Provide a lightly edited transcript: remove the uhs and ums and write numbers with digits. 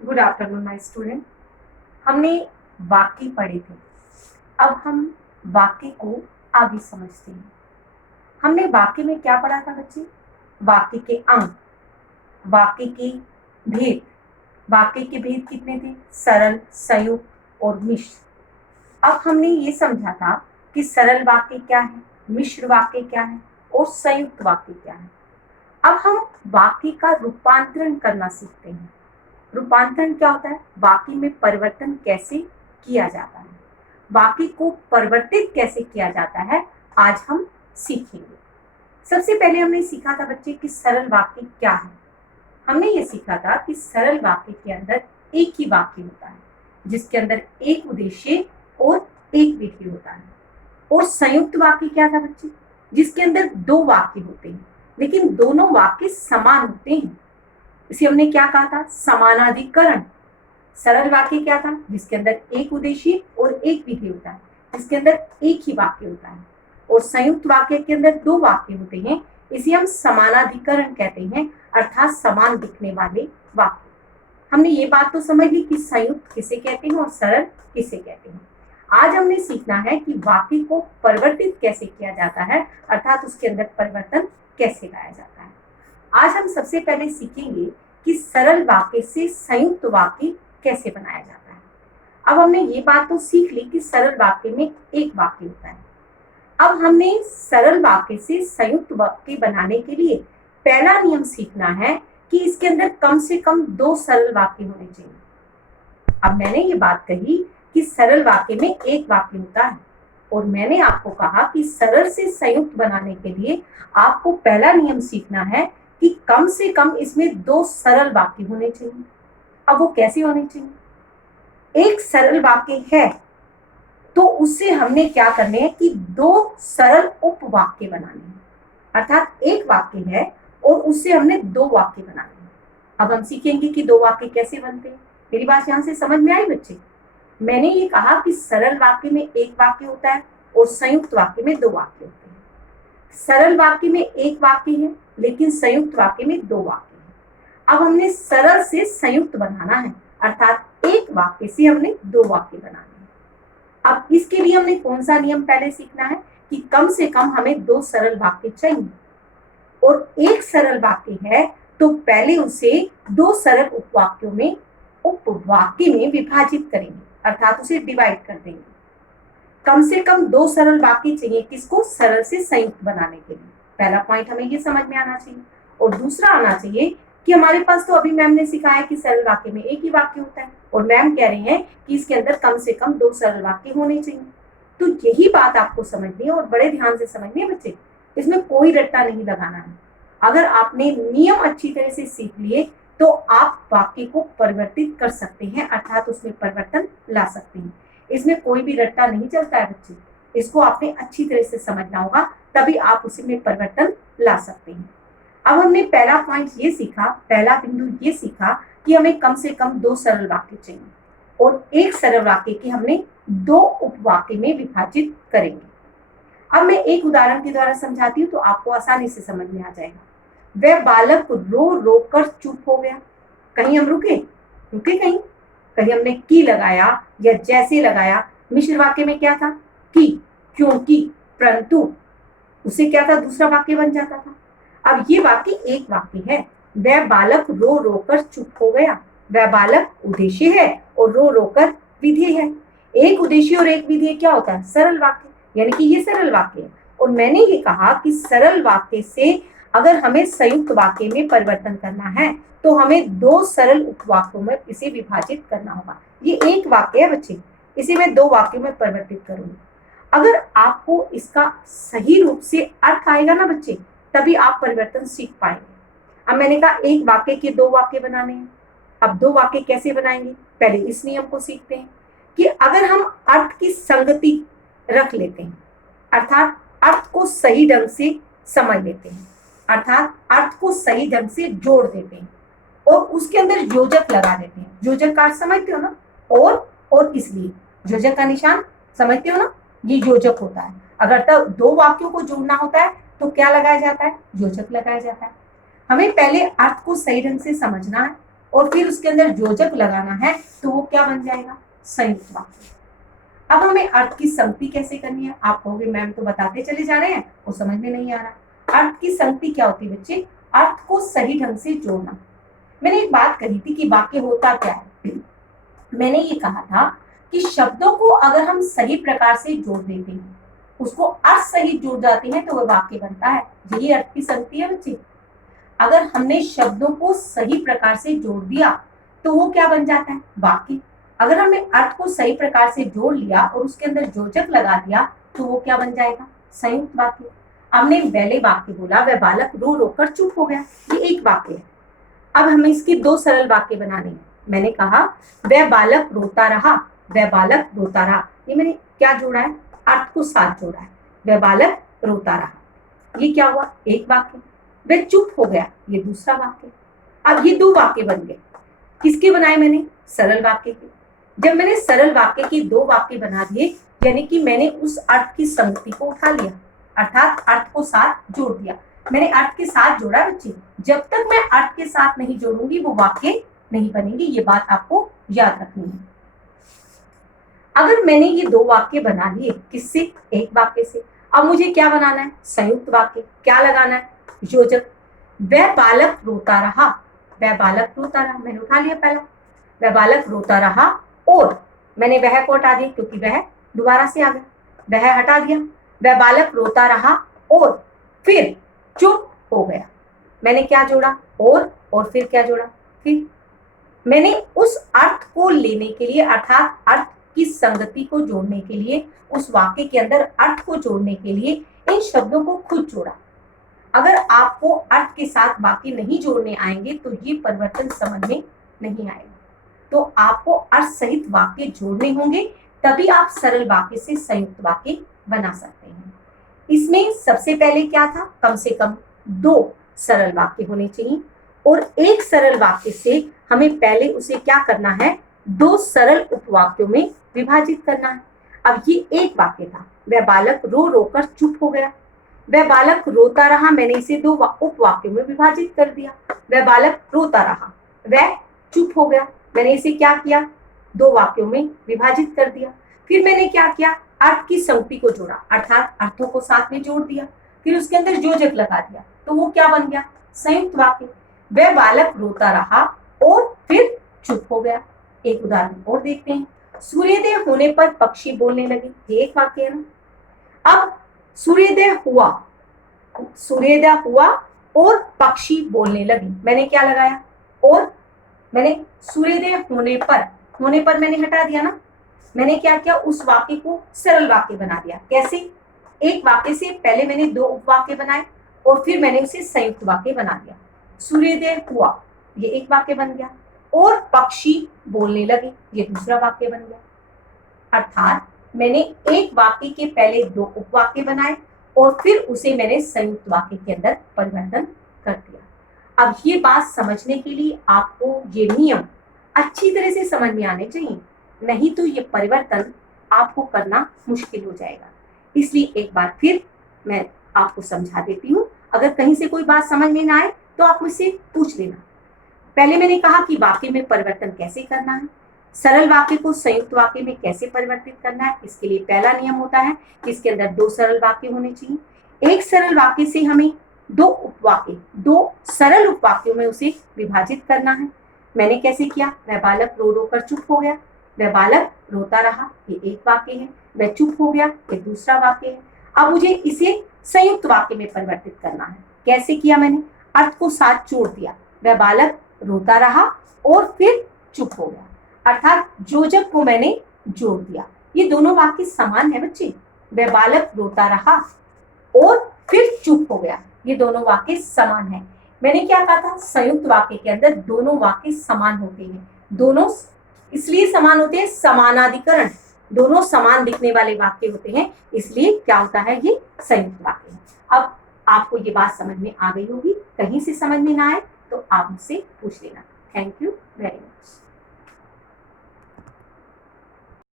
Good afternoon my student. हमने वाक्य पढ़े थे। अब हम वाक्य को आगे समझते हैं। हमने वाक्य में क्या पढ़ा था बच्चे? वाक्य के अंग, वाक्य के भेद। वाक्य के भेद कितने थे? सरल, संयुक्त और मिश्र। अब हमने ये समझा था कि सरल वाक्य क्या है, मिश्र वाक्य क्या है और संयुक्त वाक्य क्या है। अब हम वाक्य का रूपांतरण करना सीखते हैं। रूपांतरण क्या होता है? वाक्य में परिवर्तन कैसे किया जाता है, वाक्य को परिवर्तित कैसे किया जाता है, आज हम सीखेंगे। सबसे पहले हमने सीखा था बच्चे कि सरल वाक्य क्या है। हमने ये सीखा था कि सरल वाक्य के अंदर एक ही वाक्य होता है जिसके अंदर एक उद्देश्य और एक विधेय होता है। और संयुक्त वाक्य क्या था बच्चे? जिसके अंदर दो वाक्य होते हैं लेकिन दोनों वाक्य समान होते हैं। इसे हमने क्या कहा था? समानाधिकरण। सरल वाक्य क्या था? जिसके अंदर एक उद्देश्य और एक विधेय होता है, जिसके अंदर एक ही वाक्य होता है। और संयुक्त वाक्य के अंदर दो वाक्य होते हैं, इसे हम समानाधिकरण कहते हैं, अर्थात समान दिखने वाले वाक्य। हमने ये बात तो समझ ली कि संयुक्त किसे कहते हैं और सरल किसे कहते हैं। आज हमने सीखना है कि वाक्य को परिवर्तित कैसे किया जाता है, अर्थात उसके अंदर परिवर्तन कैसे लाया जाता है। आज हम सबसे पहले सीखेंगे कि सरल वाक्य से संयुक्त वाक्य कैसे बनाया जाता है। अब हमने ये बात तो सीख ली कि सरल वाक्य में एक वाक्य होता है। अब हमने सरल वाक्य से संयुक्त वाक्य बनाने के लिए पहला नियम सीखना है कि इसके अंदर कम से कम दो सरल वाक्य होने चाहिए। अब मैंने ये बात कही कि सरल वाक्य में एक वाक्य होता है और मैंने आपको कहा कि सरल से संयुक्त बनाने के लिए आपको पहला नियम सीखना है कि कम से कम इसमें दो सरल वाक्य होने चाहिए। अब वो कैसे होने चाहिए? एक सरल वाक्य है तो उससे हमने क्या करने हैं कि दो सरल उपवाक्य बनाने हैं। अर्थात एक वाक्य है और उससे हमने दो वाक्य बनाने हैं। अब हम सीखेंगे कि दो वाक्य कैसे बनते हैं। मेरी बात यहां से समझ में आई बच्चे? मैंने ये कहा कि सरल वाक्य में एक वाक्य होता है और संयुक्त वाक्य में दो वाक्य होते हैं। सरल वाक्य में एक वाक्य है लेकिन संयुक्त वाक्य में दो वाक्य हैं। अब हमने सरल से संयुक्त बनाना है, अर्थात एक वाक्य से हमने दो वाक्य बनाने हैं। अब इसके लिए हमने कौन सा नियम पहले सीखना है कि कम से कम हमें दो सरल वाक्य चाहिए और एक सरल वाक्य है तो पहले उसे दो सरल उपवाक्य में विभाजित करेंगे, अर्थात उसे डिवाइड कर देंगे। कम से कम दो सरल वाक्य चाहिए किसको? सरल से संयुक्त बनाने के लिए। पहला पॉइंट हमें ये समझ में आना चाहिए। और दूसरा आना चाहिए कि हमारे पास तो अभी मैम ने सिखाया कि सरल वाक्य में एक ही वाक्य होता है और मैम कह रही हैं कि इसके अंदर कम से कम दो सरल वाक्य होने चाहिए। तो यही बात आपको समझनी है और बड़े ध्यान से समझनी है बच्चे। इसमें कोई रट्टा नहीं लगाना है। अगर आपने नियम अच्छी तरह से सीख लिए तो आप वाक्य को परिवर्तित कर सकते हैं, अर्थात उसमें परिवर्तन ला सकते हैं। इसमें कोई भी रट्टा नहीं चलता है बच्चे। इसको आपने अच्छी तरह से समझना होगा, तभी आप उसमें परिवर्तन ला सकते हैं। अब हमने पहला पॉइंट ये सीखा, पहला बिंदु ये सीखा कि हमें कम से कम दो सरल वाक्य चाहिए और एक सरल वाक्य की हमने दो उपवाक्य में विभाजित करेंगे। अब मैं एक उदाहरण के द्वारा समझाती हूँ तो आपको आसानी से समझ में आ जाएगा। वह बालक रो रो कर चुप हो गया। कहीं हम रुके? कहीं हमने की लगाया या जैसे लगाया। मिश्र वाक्य में क्या था? कि, क्योंकि, परंतु। उसे क्या था? दूसरा वाक्य बन जाता था। अब ये वाक्य एक वाक्य है। वह बालक रो रो कर चुप हो गया। वह बालक उद्देश्य है और रो रो कर विधेय है। एक उद्देश्य और एक विधेय क्या होता है? सरल वाक्य, यानी कि ये सरल वाक्य है। और मैंने ये कहा कि सरल वाक्य से अगर हमें संयुक्त वाक्य में परिवर्तन करना है तो हमें दो सरल उपवाक्यों में इसे विभाजित करना होगा। ये एक वाक्य है बच्चे, इसे मैं दो वाक्यों में परिवर्तित करूंगी। अगर आपको इसका सही रूप से अर्थ आएगा ना बच्चे, तभी आप परिवर्तन सीख पाएंगे। अब मैंने कहा एक वाक्य के दो वाक्य बनाने हैं। अब दो वाक्य कैसे बनाएंगे? पहले इस नियम को सीखते हैं कि अगर हम अर्थ की संगति रख लेते हैं, अर्थात अर्थ को सही ढंग से समझ लेते हैं, अर्थात अर्थ को सही ढंग से जोड़ देते हैं और उसके अंदर योजक लगा देते हैं। योजक का अर्थ समझते हो ना? और इसलिए योजक का निशान समझते हो ना? ये योजक होता है। अगर तो दो वाक्यों को जोड़ना होता है तो क्या लगाया जाता है? योजक लगाया जाता है। हमें पहले अर्थ को सही ढंग से समझना है और फिर उसके अंदर योजक लगाना है तो वो क्या बन जाएगा, संयुक्त वाक्य। अब हमें अर्थ की संगति कैसे करनी है। आप कहोगे मैम तो बताते चले जा रहे हैं, वो समझ में नहीं आ रहा। अर्थ की संगति क्या होती है बच्चे, अर्थ को सही ढंग से जोड़ना। मैंने एक बात कही थी कि वाक्य होता क्या है। मैंने ये कहा था कि शब्दों को अगर हम सही प्रकार से जोड़ देते हैं, उसको अर्थ सही जुड़ जाते हैं तो वह वाक्य बनता है। यही अर्थ की संगति है बच्चे। अगर हमने शब्दों को सही प्रकार से जोड़ दिया तो वो क्या बन जाता है, वाक्य। अगर हमने अर्थ को सही प्रकार से जोड़ लिया और उसके अंदर योजक लगा दिया तो वो क्या बन जाएगा, संयुक्त वाक्य। हमने पहले वाक्य बोला वह बालक रो रो कर चुप हो गया, ये एक वाक्य है। अब हमें इसकी दो सरल वाक्य बनाने हैं। मैंने कहा वह बालक रोता रहा, वह बालक रोता रहा, ये मैंने क्या जोड़ा है, अर्थ को साथ जोड़ा है। वह बालक रोता रहा, ये क्या हुआ, एक वाक्य। वह चुप हो गया, ये दूसरा वाक्य। अब ये दो वाक्य बन गए। किसके बनाए मैंने, सरल वाक्य के। जब मैंने सरल वाक्य के दो वाक्य बना दिए, यानी कि मैंने उस अर्थ की संगति को उठा लिया, अर्थात अर्थ को साथ जोड़ दिया। मैंने अर्थ के साथ जोड़ा बच्चे। जब तक मैं अर्थ के साथ नहीं जोड़ूंगी वो वाक्य नहीं बनेंगे, ये बात आपको याद रखनी है। अगर मैंने ये दो वाक्य बना लिए, किससे, एक वाक्य से, अब मुझे क्या बनाना है, संयुक्त वाक्य। क्या लगाना है, योजक। वह बालक रोता रहा, वह बालक रोता रहा, मैंने उठा लिया पहला, वह बालक रोता रहा और मैंने वह को हटा दिया क्योंकि वह दोबारा से आ गया, वह हटा दिया। वह बालक रोता रहा और फिर चुप हो गया। मैंने क्या जोड़ा, और फिर क्या जोड़ा, फिर। मैंने उस अर्थ को लेने के लिए, अर्थात अर्थ की संगति को जोड़ने के लिए, उस वाक्य के अंदर अर्थ को जोड़ने के लिए इन शब्दों को खुद जोड़ा। अगर आपको अर्थ के साथ वाक्य नहीं जोड़ने आएंगे तो ये परिवर्तन समझ में नहीं आएगा। तो आपको अर्थ सहित वाक्य जोड़ने होंगे, तभी आप सरल वाक्य से संयुक्त वाक्य बना सकते हैं। इसमें सबसे पहले क्या था, कम से कम दो सरल वाक्य होने चाहिए और एक सरल वाक्य से हमें पहले उसे क्या करना है, दो सरल उपवाक्यों में विभाजित करना है। अब ये एक वाक्य था, वह बालक रो रो कर चुप हो गया। वह बालक रोता रहा, मैंने इसे दो उपवाक्यों में विभाजित कर दिया। वह बालक रोता रहा, वह चुप हो गया, मैंने इसे क्या किया, दो वाक्यों में विभाजित कर दिया। फिर मैंने क्या किया, अर्थ की संगति को जोड़ा, अर्थात अर्थों को साथ में जोड़ दिया। फिर उसके अंदर योजक लगा दिया तो वो क्या बन गया, संयुक्त वाक्य। वह बालक रोता रहा और फिर चुप हो गया। एक उदाहरण और देखते हैं। सूर्योदय होने पर पक्षी बोलने लगे, ये एक वाक्य है ना। अब सूर्योदय हुआ, सूर्योदय हुआ और पक्षी बोलने लगे, मैंने क्या लगाया, और। मैंने सूर्योदय होने पर मैंने हटा दिया ना। मैंने क्या किया, उस वाक्य को सरल वाक्य बना दिया। कैसे, एक वाक्य से पहले मैंने दो उपवाक्य बनाए और फिर मैंने उसे संयुक्त वाक्य बना दिया। सूर्योदय हुआ, ये एक वाक्य बन गया, और पक्षी बोलने लगे, ये दूसरा वाक्य बन गया। अर्थात मैंने एक वाक्य के पहले दो उपवाक्य बनाए और फिर उसे मैंने संयुक्त वाक्य के अंदर परिवर्तन कर दिया। अब ये बात समझने के लिए आपको ये नियम अच्छी तरह से समझ में आने चाहिए, नहीं तो ये परिवर्तन आपको करना मुश्किल हो जाएगा। इसलिए एक बार फिर मैं आपको समझा देती हूँ। अगर कहीं से कोई बात समझ में ना आए तो आप मुझसे पूछ लेना। पहले मैंने कहा कि वाक्य में परिवर्तन कैसे करना है, सरल वाक्य को संयुक्त वाक्य में कैसे परिवर्तित करना है। इसके लिए पहला नियम होता है कि इसके अंदर दो सरल वाक्य होने चाहिए। एक सरल वाक्य से हमें दो उपवाक्य, दो सरल उपवाक्यों में उसे विभाजित करना है। मैंने कैसे किया, वह बालक रो रो कर चुप हो गया, वह बालक रोता रहा, ये एक वाक्य है। वह चुप हो गया, ये दूसरा वाक्य है। अब मुझे इसे संयुक्त वाक्य में परिवर्तित करना है। कैसे किया, मैंने अर्थ को साथ जोड़ दिया। वह बालक रोता रहा और फिर चुप हो गया, अर्थात योजक को मैंने जोड़ दिया। ये दोनों वाक्य समान है बच्चे। वह बालक रोता रहा और फिर चुप हो गया, ये दोनों वाक्य समान है। मैंने क्या कहा था, संयुक्त वाक्य के अंदर दोनों वाक्य समान होते हैं। दोनों इसलिए समान होते हैं, समानाधिकरण, दोनों समान दिखने वाले वाक्य होते हैं, इसलिए क्या होता है, ये संयुक्त वाक्य है। अब आपको ये बात समझ में आ गई होगी। कहीं से समझ में ना आए तो आप मुझसे पूछ लेना। Thank you very much.